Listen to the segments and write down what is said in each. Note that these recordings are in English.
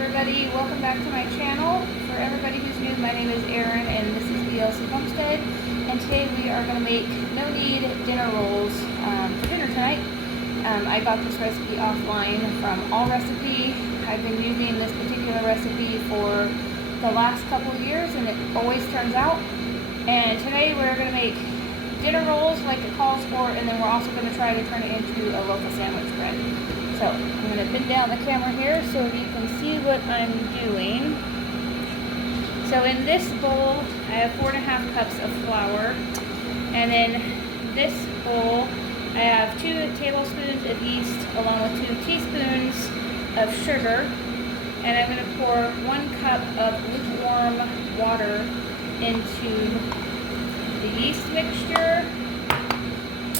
everybody, welcome back to my channel. For everybody who's new, my name is Erin and this is e.l.c. Homestead, and today we are going to make no-knead dinner rolls for dinner tonight. I got this recipe offline from e.l.c. I've been using this particular recipe for the last couple of years and it always turns out. And today we're going to make dinner rolls like it calls for, and then we're also going to try to turn it into a local sandwich bread. So I'm going to bend down the camera here so you can see what I'm doing. So in this bowl, I have 4.5 cups of flour. And in this bowl, I have 2 tablespoons of yeast along with 2 teaspoons of sugar. And I'm going to pour 1 cup of lukewarm water into the yeast mixture.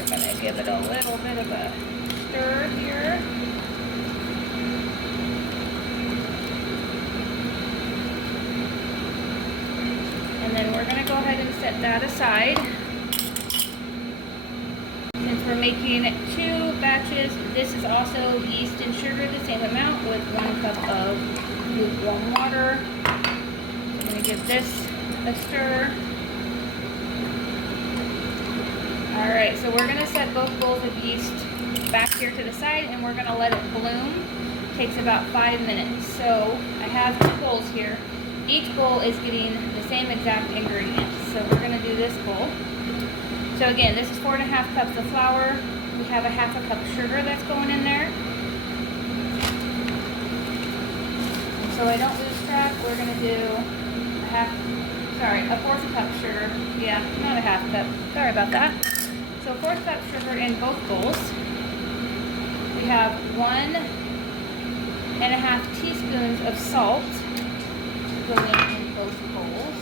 We're going to give it a little bit of a stir here. And then we're going to go ahead and set that aside. Since we're making 2 batches, this is also yeast and sugar, the same amount, with 1 cup of lukewarm water. So I'm going to give this a stir. Alright, so we're going to set both bowls of yeast back here to the side and we're going to let it bloom. It takes about 5 minutes. So I have 2 bowls here. Each bowl is getting the same exact ingredients. So we're going to do this bowl. So again, this is 4.5 cups of flour. We have a 1/2 cup of sugar that's going in there. And so I don't lose track, we're going to do a 1/4 cup of sugar. Yeah, not a 1/2 cup. Sorry about that. So 1/4 cup sugar in both bowls. We have 1.5 teaspoons of salt going in both bowls.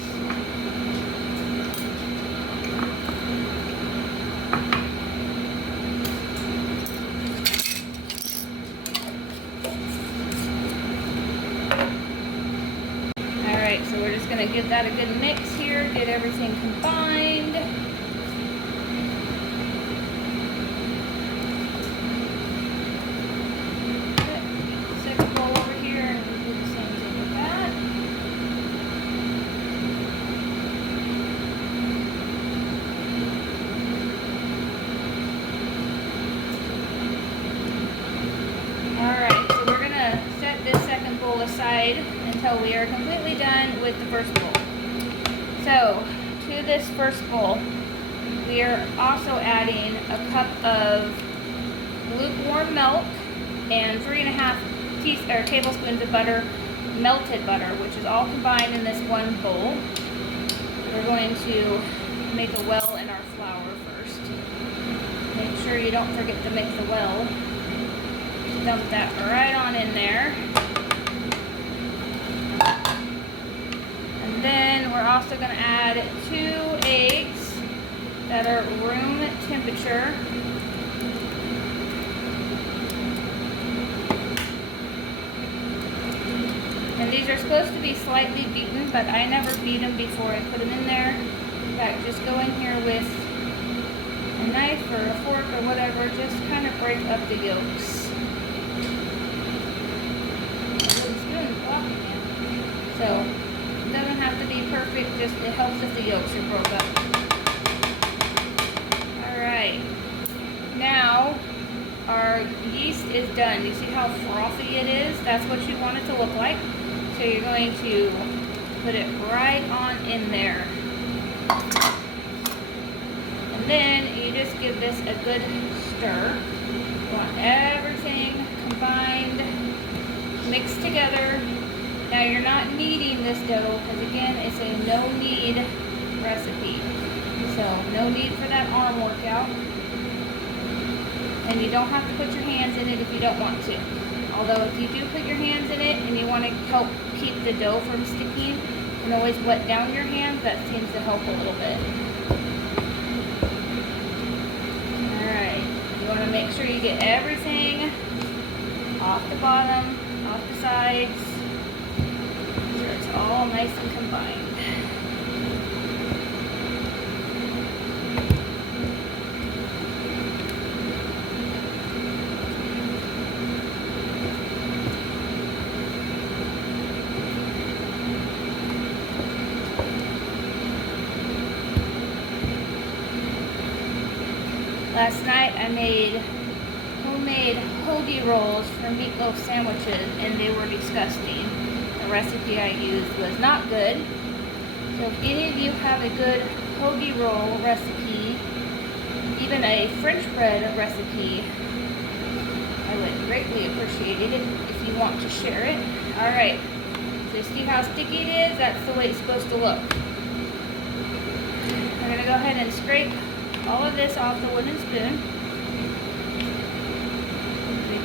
Alright, so we're just going to give that a good mix here, get everything combined. Second bowl over here, and we'll do the same thing with that. Alright, so we're going to set this second bowl aside until we are completely done with the first bowl. So, to this first bowl, we are also adding a cup of lukewarm milk and 3.5 tablespoons of butter, melted butter, which is all combined in this one bowl. We're going to make a well in our flour first. Make sure you don't forget to mix the well. Dump that right on in there. And then we're also going to add 2 eggs that are room temperature. And these are supposed to be slightly beaten, but I never beat them before I put them in there. In fact, just go in here with a knife or a fork or whatever, just kind of break up the yolks. So, it doesn't have to be perfect, just it helps if the yolks are broke up. Alright, now our yeast is done. You see how frothy it is? That's what you want it to look like. So you're going to put it right on in there. And then you just give this a good stir. You want everything combined, mixed together. Now you're not kneading this dough because again it's a no-knead recipe. So no need for that arm workout. And you don't have to put your hands in it if you don't want to. Although if you do put your hands in it and you want to help keep the dough from sticking, you can always wet down your hands. That seems to help a little bit. Alright, you want to make sure you get everything off the bottom, off the sides. So it's all nice and combined. Last night I made homemade hoagie rolls for meatloaf sandwiches, and they were disgusting. The recipe I used was not good. So if any of you have a good hoagie roll recipe, even a French bread recipe, I would greatly appreciate it if you want to share it. Alright, so see how sticky it is? That's the way it's supposed to look. I'm going to go ahead and scrape all of this off the wooden spoon.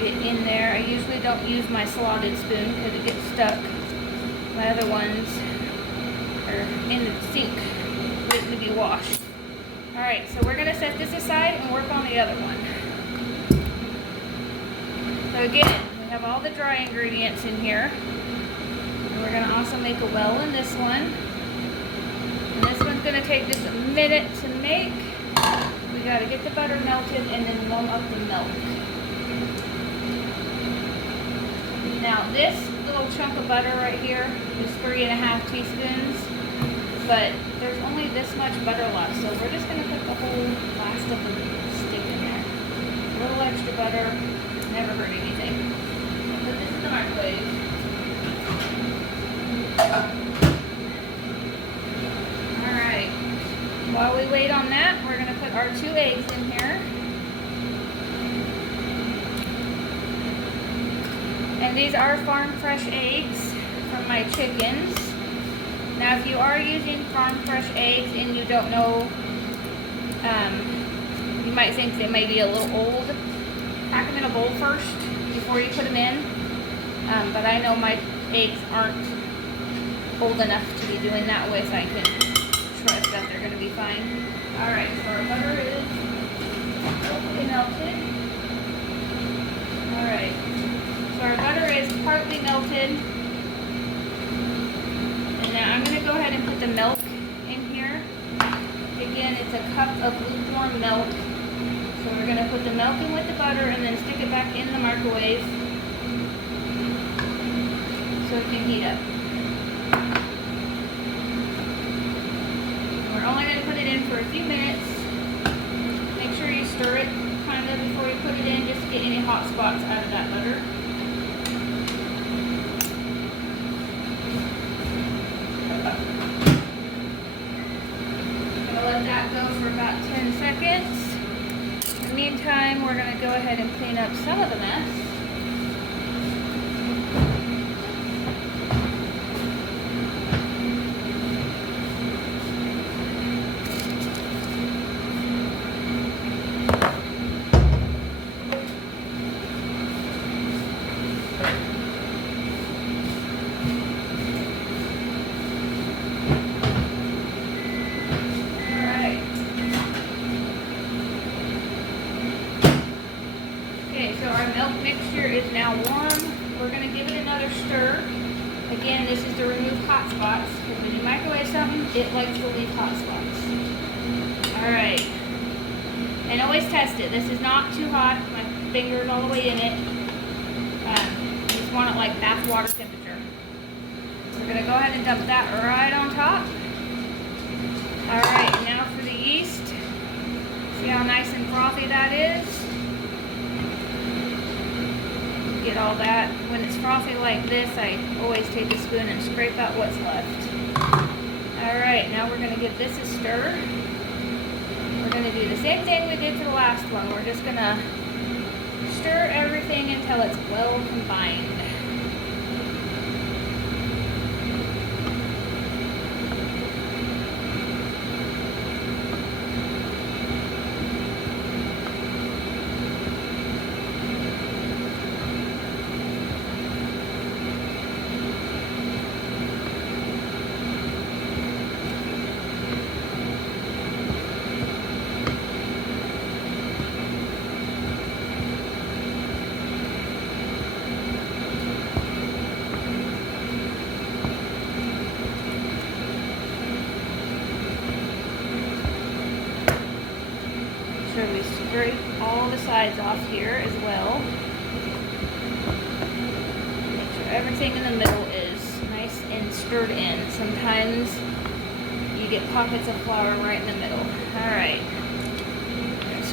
Get in there. I usually don't use my slotted spoon because it gets stuck. My other ones are in the sink waiting to be washed. Alright, so we're going to set this aside and work on the other one. So again, we have all the dry ingredients in here. And we're going to also make a well in this one. And this one's going to take just a minute to make. We got to get the butter melted and then warm up the milk. Now this little chunk of butter right here is 3½ teaspoons, but there's only this much butter left, so we're just going to put the whole last of the stick in there. A little extra butter, never hurt anything. Put this in the microwave. Alright, while we wait on that, we're going to put our 2 eggs in here. And these are farm fresh eggs from my chickens. Now if you are using farm fresh eggs and you don't know, you might think they may be a little old, pack them in a bowl first before you put them in. But I know my eggs aren't old enough to be doing that with. I can trust that they're going to be fine. Alright, so our butter is totally melted. Alright. Our butter is partly melted, and now I'm going to go ahead and put the milk in here. Again, it's a cup of lukewarm milk, so we're going to put the milk in with the butter and then stick it back in the microwave so it can heat up. We're only going to put it in for a few minutes. Make sure you stir it kind of before you put it in, just to get any hot spots out of that butter. Let that go for about 10 seconds. In the meantime, we're going to go ahead and clean up some of the mess. So our milk mixture is now warm. We're going to give it another stir. Again, this is to remove hot spots, because when you microwave something, it likes to leave hot spots. Alright. And always test it. This is not too hot. My finger's all the way in it. You just want it like bath water temperature. So we're going to go ahead and dump that right on top. Alright, now for the yeast. See how nice and frothy that is? Get all that. When it's frothy like this, I always take a spoon and scrape out what's left. Alright, now we're going to give this a stir. We're going to do the same thing we did to the last one. We're just going to stir everything until it's well combined. Sure we scrape all the sides off here as well. Make sure everything in the middle is nice and stirred in. Sometimes you get pockets of flour right in the middle. Alright.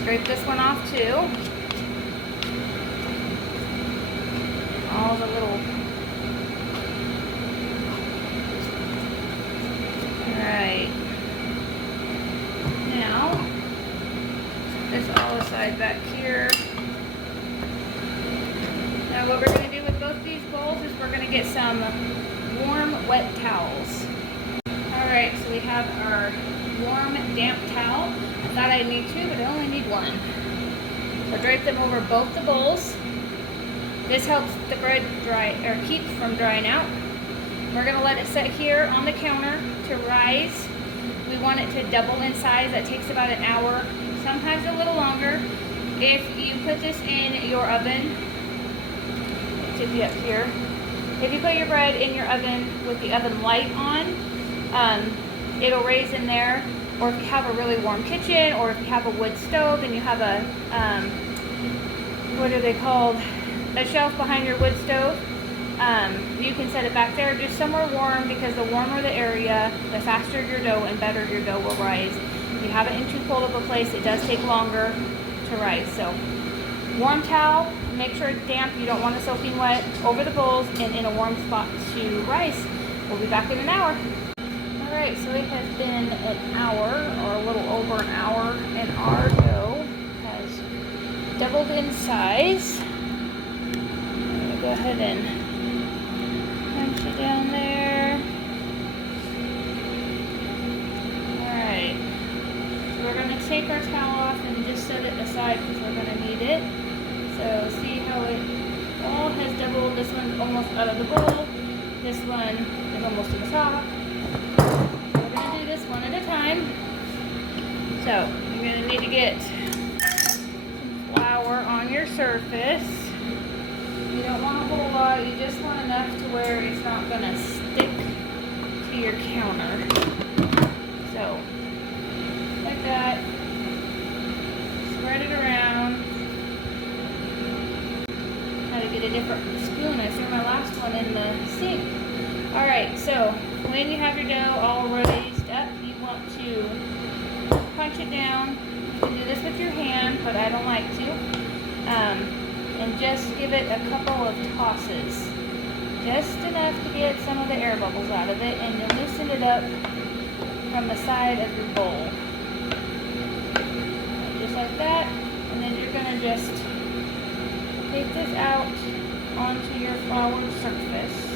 scrape this one off too. All the little... Alright. Now, set this all aside back here. Now what we're going to do with both these bowls is we're going to get some warm, wet towels. Alright, so we have our warm, damp towel. I thought I'd need two, but I only need one. So drape them over both the bowls. This helps the bread dry, or keep from drying out. We're going to let it sit here on the counter to rise. We want it to double in size. That takes about an hour, sometimes a little longer. If you put this in your oven, I'll tip you up here. If you put your bread in your oven with the oven light on, it'll raise in there. Or if you have a really warm kitchen, or if you have a wood stove and you have a, what are they called? A shelf behind your wood stove, you can set it back there just somewhere warm, because the warmer the area, the faster your dough and better your dough will rise. If you have it in too cold of a place, it does take longer to rise. So warm towel, make sure it's damp, you don't want it soaking wet, over the bowls and in a warm spot to rise. We'll be back in an hour. Alright, so it has been an hour, or a little over an hour, and our dough has doubled in size. Go ahead and punch it down there. Alright, so we're going to take our towel off and just set it aside because we're going to need it. So see how it all has doubled. This one's almost out of the bowl. This one is almost to the top. So we're going to do this one at a time. So you're going to need to get some flour on your surface. You don't want a whole lot, you just want enough to where it's not going to stick to your counter. So, like that. Spread it around. How to get a different spoon. I threw my last one in the sink. Alright, so when you have your dough all raised up, you want to punch it down. You can do this with your hand, but I don't like to. And just give it a couple of tosses. Just enough to get some of the air bubbles out of it, and then loosen it up from the side of your bowl. Just like that. And then you're going to just take this out onto your floured surface.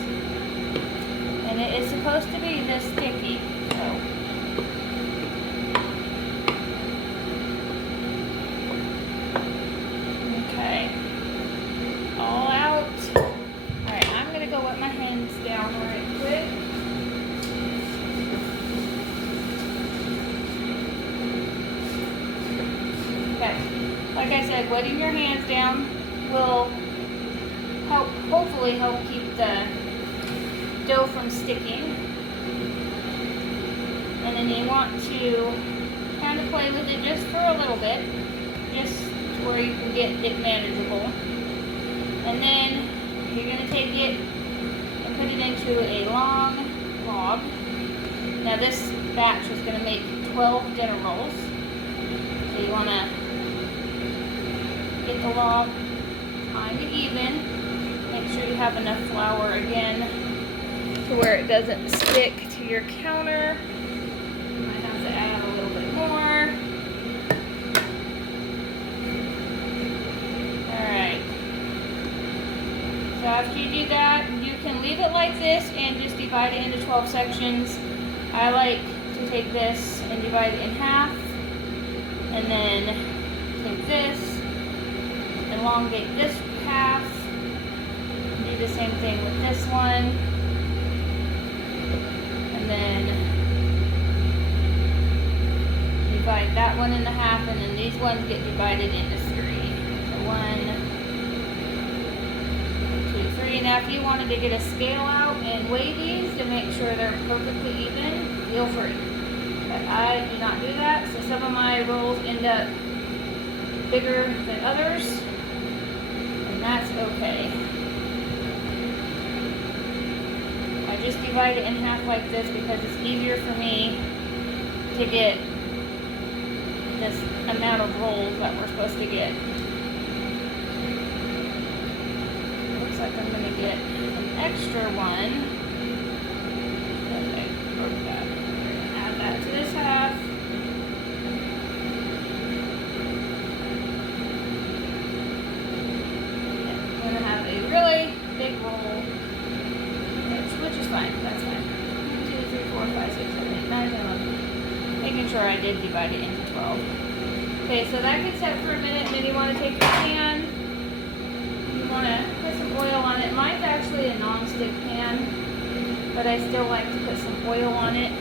And it is supposed to be this sticky. So all out. Alright, I'm going to go wet my hands down right quick. Okay, like I said, wetting your hands down will help, hopefully help keep the dough from sticking. And then you want to kind of play with it just for a little bit, just to where you can get it manageable. And then you're going to take it and put it into a long log. Now this batch is going to make 12 dinner rolls. So you want to get the log kind of even. Make sure you have enough flour again to where it doesn't stick to your counter. You might have to add a little bit more. So after you do that, you can leave it like this and just divide it into 12 sections. I like to take this and divide it in half, and then take this, elongate this half, and do the same thing with this one, and then divide that one into half, and then these ones get divided into 3. So 1, 2, 3. Now if you wanted to get a scale out and weigh these to make sure they're perfectly even, feel free. But I do not do that, so some of my rolls end up bigger than others, and that's okay. I just divide it in half like this because it's easier for me to get this amount of rolls that we're supposed to get. Looks like I'm going to get an extra one. Okay, broke that. We're going to add that to this half. Yeah, I'm going to have a really big roll, which is fine. That's fine. 1, 2, 3, 4, 5, 6, 7, 8, 9, 10, 11. Making sure I did divide it into 12. Okay, so that gets set for a minute, and then you want to take your pan. You want to put some oil on it. Mine's actually a non-stick pan, but I still like to put some oil on it.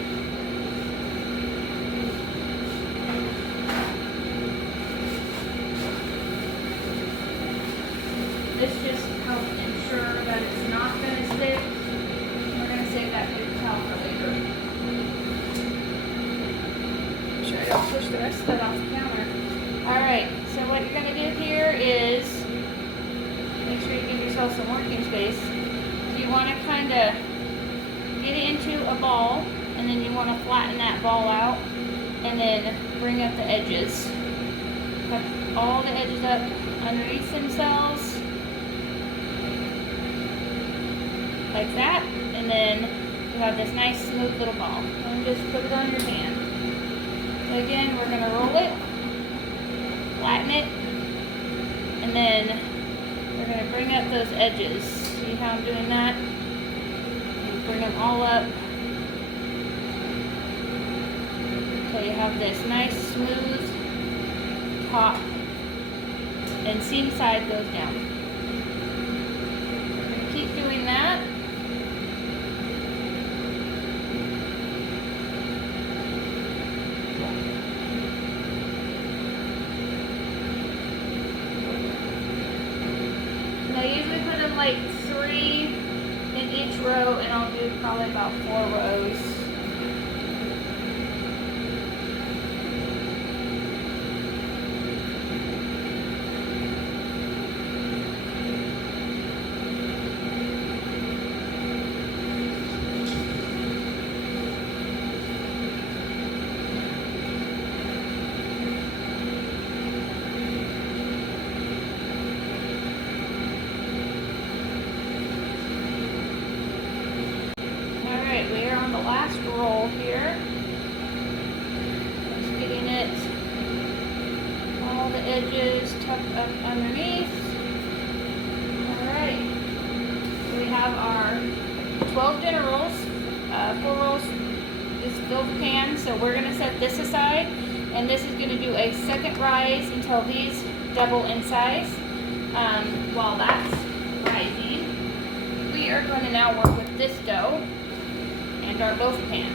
This just helps ensure that it's not going to stick. We're going to save that paper towel for later. Make sure I don't push the rest of it off the counter. Alright, so what you're going to do here is make sure you give yourself some working space. You want to kind of get it into a ball, and then you want to flatten that ball out, and then bring up the edges. Cut all the edges up underneath themselves, like that, and then you have this nice smooth little ball. And just put it on your pan. So again, we're going to roll it, flatten it, and then we're going to bring up those edges. See how I'm doing that? And bring them all up until you have this nice smooth top, and seam side goes down. We're going to keep doing that. And I usually put them like 3 in each row, and I'll do probably about 4 rows. We are on the last roll here. Just getting it, all the edges tucked up underneath. Alright, we have our 12 dinner rolls. 4 rolls is filled the pan, so we're going to set this aside, and this is going to do a second rise until these double in size. While that's rising, we are going to now work with this dough and our loaf pan.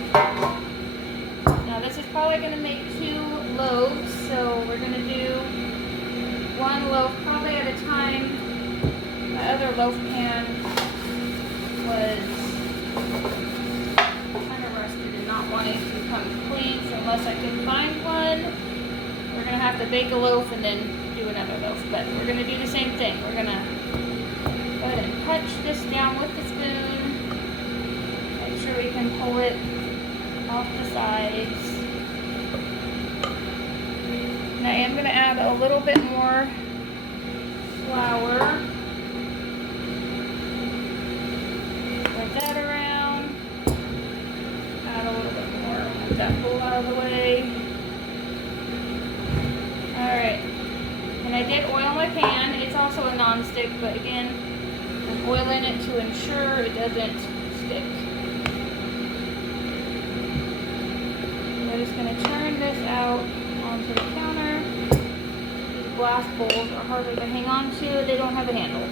Now this is probably going to make 2 loaves, so we're going to do 1 loaf probably at a time. My other loaf pan was kind of rusted and not wanting to come clean, so unless I can find one, we're going to have to bake a loaf and then do another loaf. But we're going to do the same thing. We're going to go ahead and punch this down with the spoon. We can pull it off the sides. And I am going to add a little bit more flour. Spread that around. Add a little bit more. Move that bowl out of the way. Alright. And I did oil my pan. It's also a non-stick, but again, I'm oiling it to ensure it doesn't stick. I'm just going to turn this out onto the counter. These glass bowls are harder to hang on to. They don't have a handle.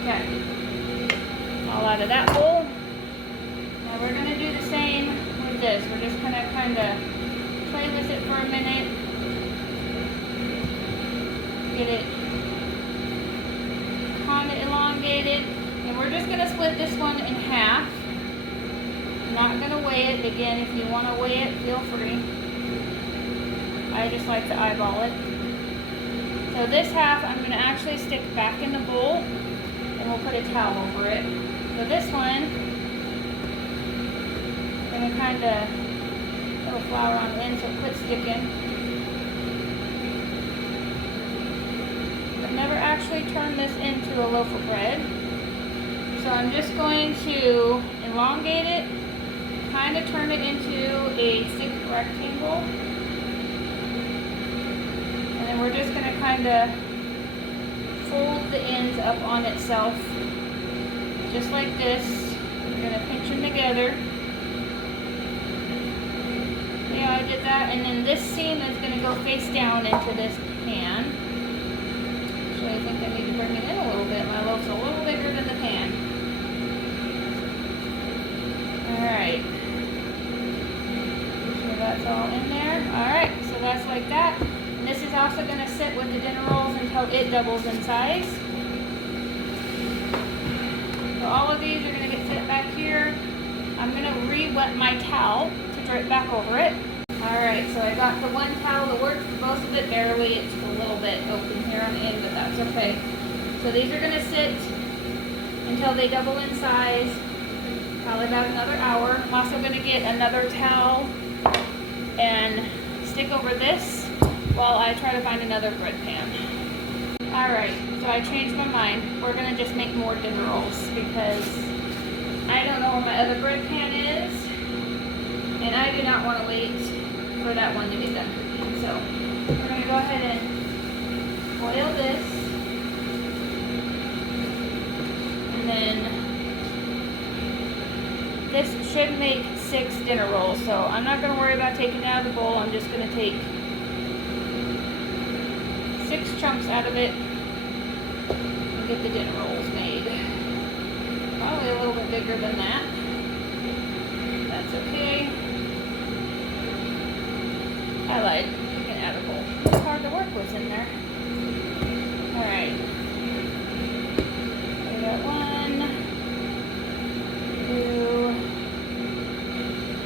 Okay. All out of that bowl. Now we're going to do the same with this. We're just going to kind of play with it for a minute. Get it kind of elongated, and we're just going to split this one in half. I'm not going to weigh it. Again, if you want to weigh it, feel free. I just like to eyeball it. So this half I'm going to actually stick back in the bowl, and we'll put a towel over it So this one, I'm going to kind of little flour on the end so it quits sticking. I've never actually turned this into a loaf of bread. So I'm just going to elongate it, kind of turn it into a thick rectangle. And then we're just going to kind of fold the ends up on itself, just like this. We're going to pinch them together. Yeah, I did that, and then this seam is going to go face down into this pan. Actually, I think I need to bring it in a little bit. My loaf's a little bigger than the pan. Alright. Make sure that's all in there. Alright, so that's like that. And this is also going to sit with the dinner rolls until it doubles in size. So all of these are going to get set back here. I'm going to re-wet my towel to drape back over it. Alright, so I got the one towel that works for most of it barely. It's a little bit open here on the end, but that's okay. So these are going to sit until they double in size, probably about another hour. I'm also going to get another towel and stick over this while I try to find another bread pan. Alright, so I changed my mind. We're going to just make more dinner rolls because I don't know where my other bread pan is, and I do not want to wait for that one to get done cooking. So we're going to go ahead and boil this, and then this should make 6 dinner rolls. So I'm not going to worry about taking it out of the bowl. I'm just going to take 6 chunks out of it and get the dinner rolls made. Probably a little bit bigger than that. That's okay. I lied. You can add a bowl. It's hard to work with in there. Alright. We got 1, 2,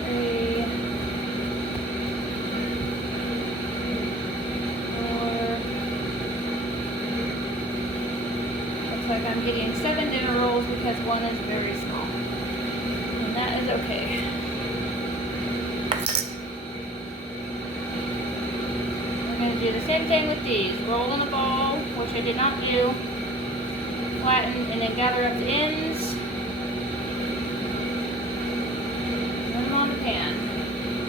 3, 4. Looks like I'm getting 7 dinner rolls because one is very small. And that is okay. Do the same thing with these. Roll in a ball, which I did not do. Flatten and then gather up the ends. Put them on the pan.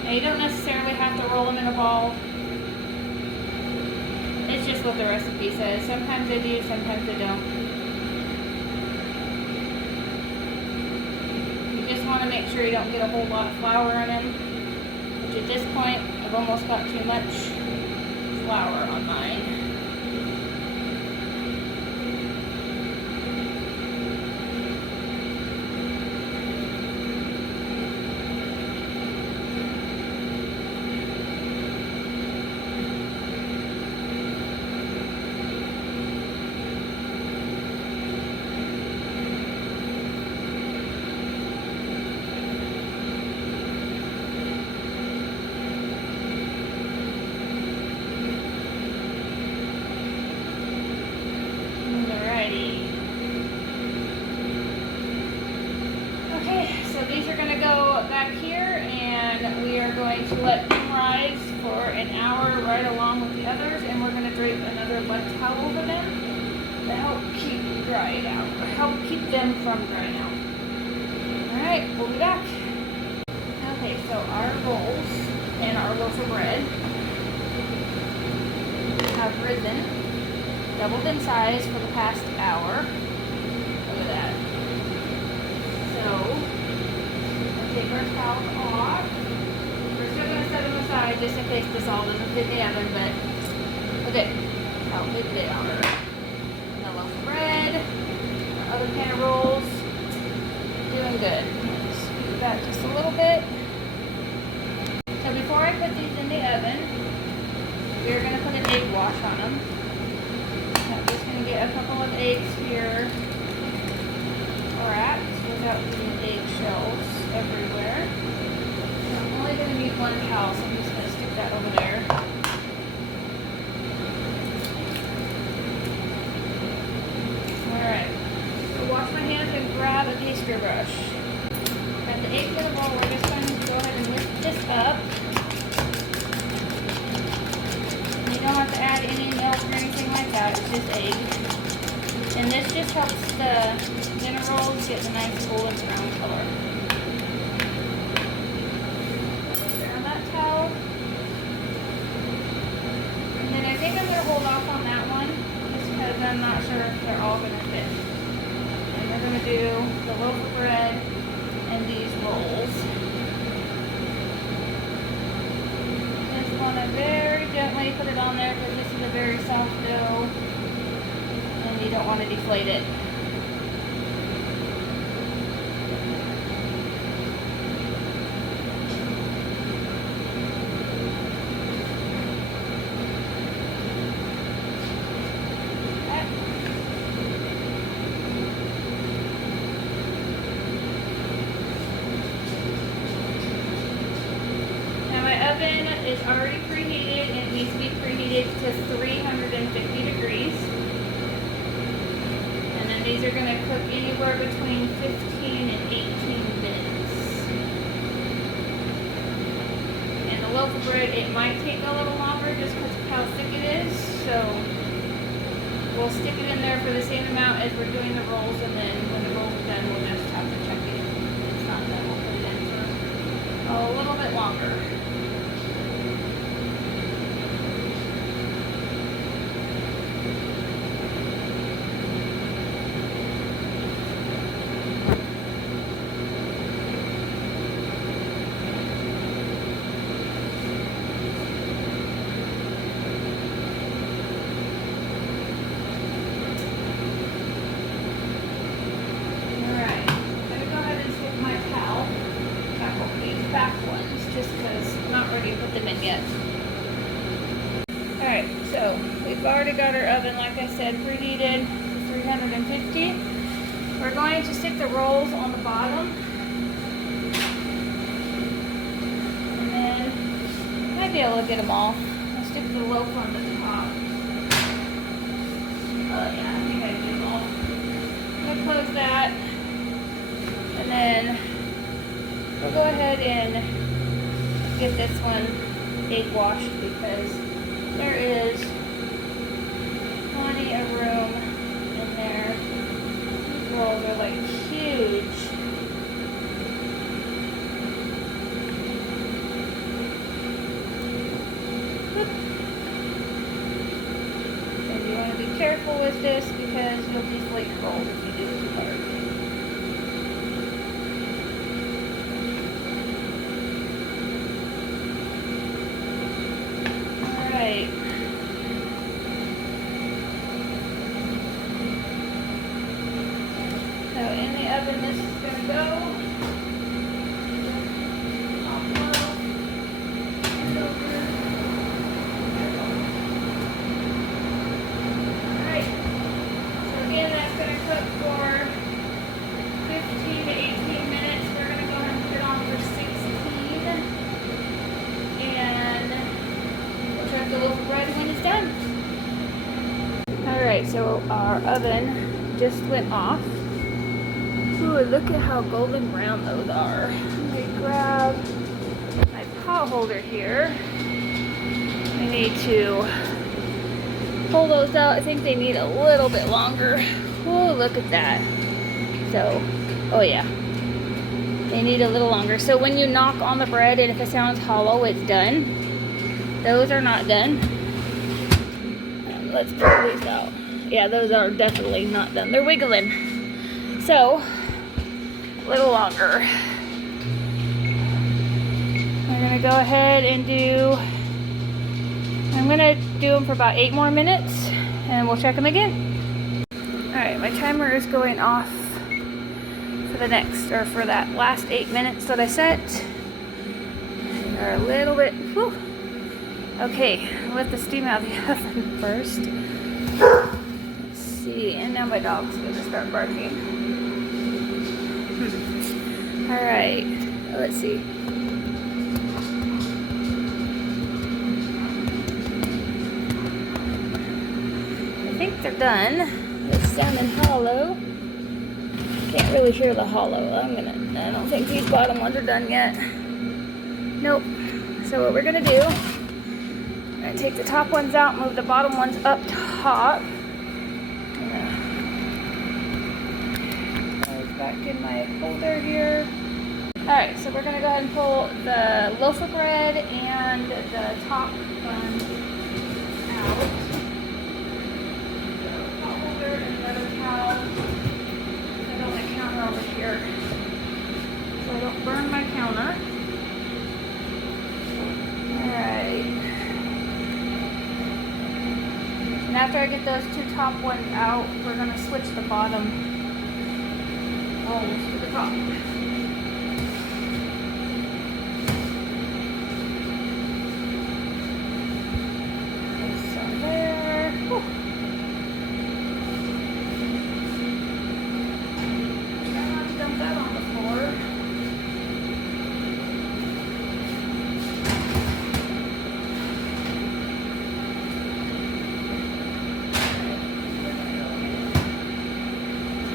Now you don't necessarily have to roll them in a ball. It's just what the recipe says. Sometimes they do, sometimes they don't. You just want to make sure you don't get a whole lot of flour in them. Which at this point, I've almost got too much flour on mine. Okay, so these are going to go back here, and we are going to let them rise for an hour right along with the others, and we're going to drape another wet towel over them to help keep them from drying out. Alright, we'll be back. Okay, so our rolls and our loaf of bread have risen, doubled in size for the past hour. Look at that. So, we'll take our towels off. We're still going to set them aside just in case this all doesn't fit in the oven, but okay, how big they are. And the loaf of bread, our other pan of rolls, doing good. Scoot that just a little bit. So before I put these in the oven, we're going to put an egg wash on them. I'm just going to get a couple of eggs here cracked without getting eggshells everywhere. So I'm only going to need one towel, so I'm just going to stick that over there. Alright, so wash my hands and grab grab a pastry brush. Got the egg in the bowl. We're just going to go ahead and lift this up. You don't have to add any milk or anything like that. It's just egg. And this just helps the dinner rolls get a nice golden brown color. Grab that towel. And then I think I'm going to hold off on that one just because I'm not sure if they're all going to fit. And we're going to do the loaf of bread and these rolls. Just want to very gently put it on there because this is a very soft dough and you don't want to deflate it. Oven is already preheated and it needs to be preheated to 350 degrees. And then these are going to cook anywhere between 15 and 18 minutes. And the loaf of bread, it might take a little longer just because of how thick it is. So we'll stick it in there for the same amount as we're doing the rolls, and then when the rolls are done, we'll just have to check it. If it's not done, we'll put it in for a little bit longer. Back ones just because I'm not ready to put them in yet. Alright, so we've already got our oven, like I said, preheated to 350. We're going to stick the rolls on the bottom. And then I might be able to get them all. I'll stick the loaf on the top. Oh yeah, I think I can get them all. I'm going to close that. And then we'll go ahead and get this one egg washed because there is plenty of room in there. These rolls are like huge. And you want to be careful with this because you'll deflate your rolls if you do it too hard. Right. So in the oven this is going to go. Off low. And over. Alright. So again that's going to cook for 15 to 18 minutes. We're going to go ahead and put it on for 16. And check the loaf of bread when it's done. Alright, so our oven just went off. Ooh, look at how golden brown those are. Let me grab my pot holder here. I need to pull those out. I think they need a little bit longer. Ooh, look at that. So, oh yeah. They need a little longer. So when you knock on the bread and if it sounds hollow, it's done. Those are not done. Let's pull these out. Yeah, those are definitely not done. They're wiggling. So, a little longer. We're going to go ahead and I'm going to do them for about 8 more minutes and we'll check them again. Alright, my timer is going off for that last 8 minutes that I set. They're a little bit, whew. Okay, let the steam out of the oven first. Let's see, and now my dog's gonna start barking. Alright, let's see. I think they're done. It's salmon hollow. Can't really hear the hollow. I don't think these bottom ones are done yet. Nope. So what we're gonna do, I'm gonna take the top ones out, move the bottom ones up top. Back in my holder here. Alright, so we're gonna go ahead and pull the loaf of bread and the top bun out. So, hot holder and another towel. Put it on the counter over here so I don't burn my counter. Alright. And after I get those two top ones out, we're gonna switch the bottom rolls to the top. There's some there. Whew. Try not to dump that on the floor.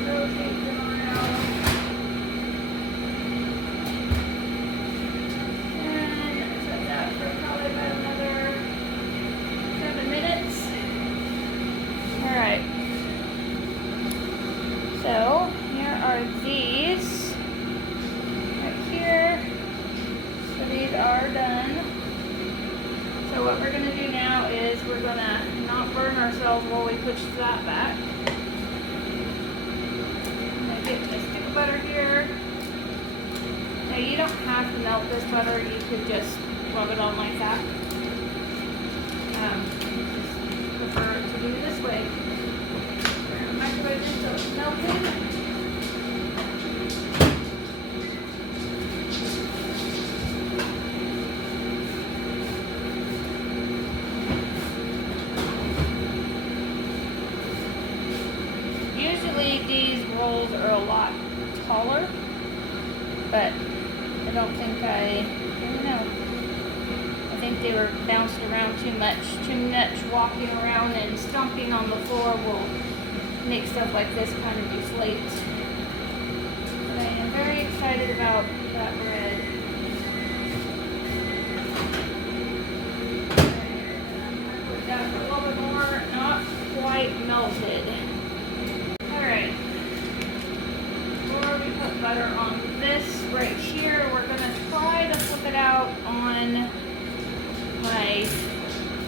Rotate them around. And set that for probably about another 7 minutes. Alright. So, here are these. Right here. So these are done. So what we're going to do now is we're going to not burn ourselves while we push that back. Get a stick of butter here. Now you don't have to melt this butter, you could just rub it on like that. Just prefer to do this way. We're going to microwave this so it's melted. Usually these rolls are a lot taller, but I don't think I don't know. I think they were bounced around too much. Too much walking around and stomping on the floor will make stuff like this kind of deflate. But I am very excited about that bread. I put that for a little bit more, not quite melted. Alright, before we put butter on this right here, we're going to try to flip it out on my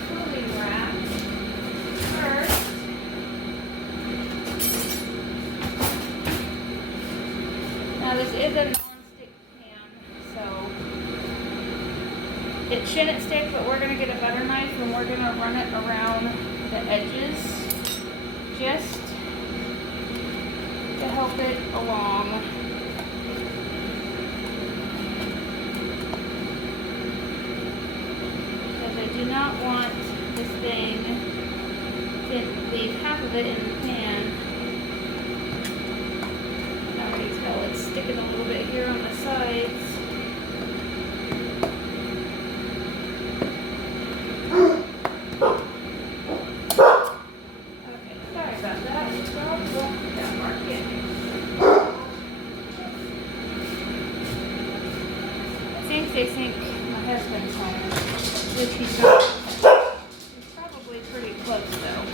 cooling rack first. Now this is a non-stick pan, so it shouldn't stick, but we're going to get a butter knife and we're going to run it around the edges just to help it along. Because I do not want this thing to leave half of it in the pan. Now you can tell it's sticking a little bit here on the sides. Okay, sorry about that. That mark in. They think my husband's home, which he's not. He's probably pretty close though.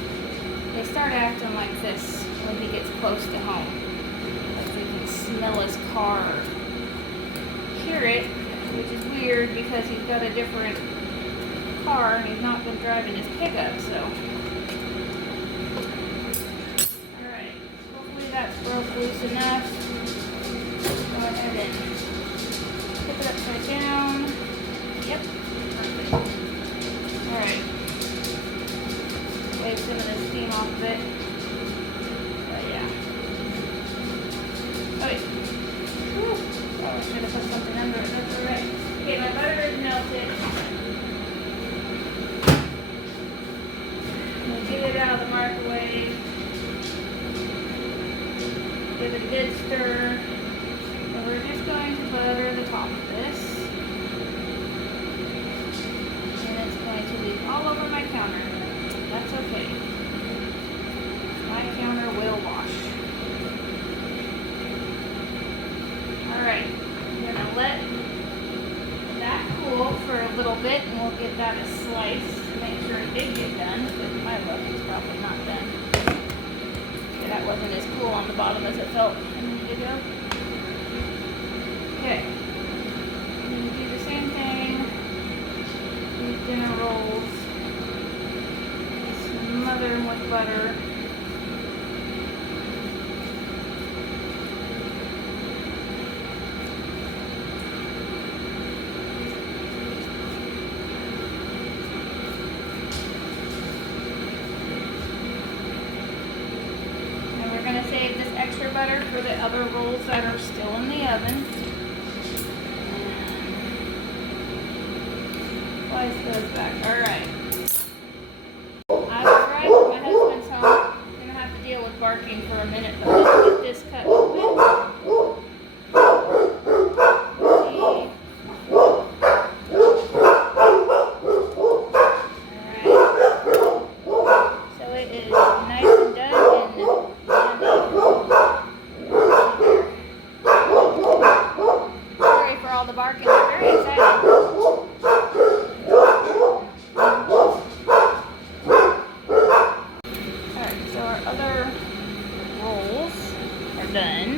They start acting like this when he gets close to home. Like they can smell his car, hear it, which is weird because he's got a different car and he's not been driving his pickup, so. Alright, hopefully that's broke loose enough. Go ahead and flip it upside down. Yep. Perfect. Alright. Wave some of the steam off of it. But yeah. Okay. Whew. Oh, I should have put something under it. That's alright. Okay, my butter is melted. We'll get it out of the microwave. Give it a good stir. And we're just going to butter the top of this. And it's going to leak all over my counter. That's okay. My counter will wash. let that cool for a little bit, and we'll give that a slice to make sure it did get done. But my luck, it's probably not done. Okay, that wasn't as cool on the bottom as it felt a minute ago. Okay, and do the same thing. These dinner rolls. Smother them with butter. We're going to save this extra butter for the other rolls that are still in the oven. And slice those back. Alright. I was right. My husband's home. I'm going to have to deal with barking for a minute, but let's get this cut quick. The barking. They're very excited. Alright, so our other rolls are done.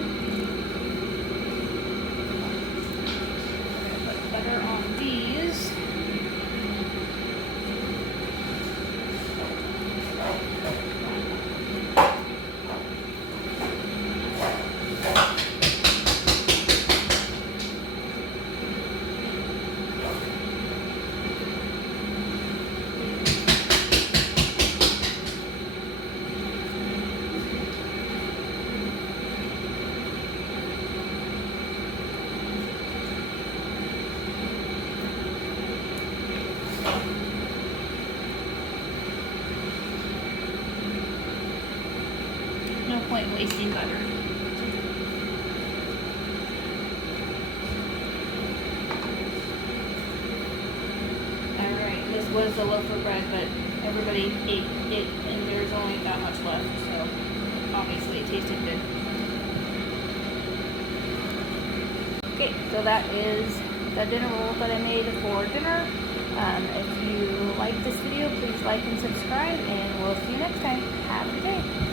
We're going to put butter on these. No point wasting butter. Alright, this was a loaf of bread, but everybody ate it and there's only that much left, so obviously it tasted good. Okay, so that is the dinner roll that I made for dinner. If you like this video, please like and subscribe, and we'll see you next time. Have a good day.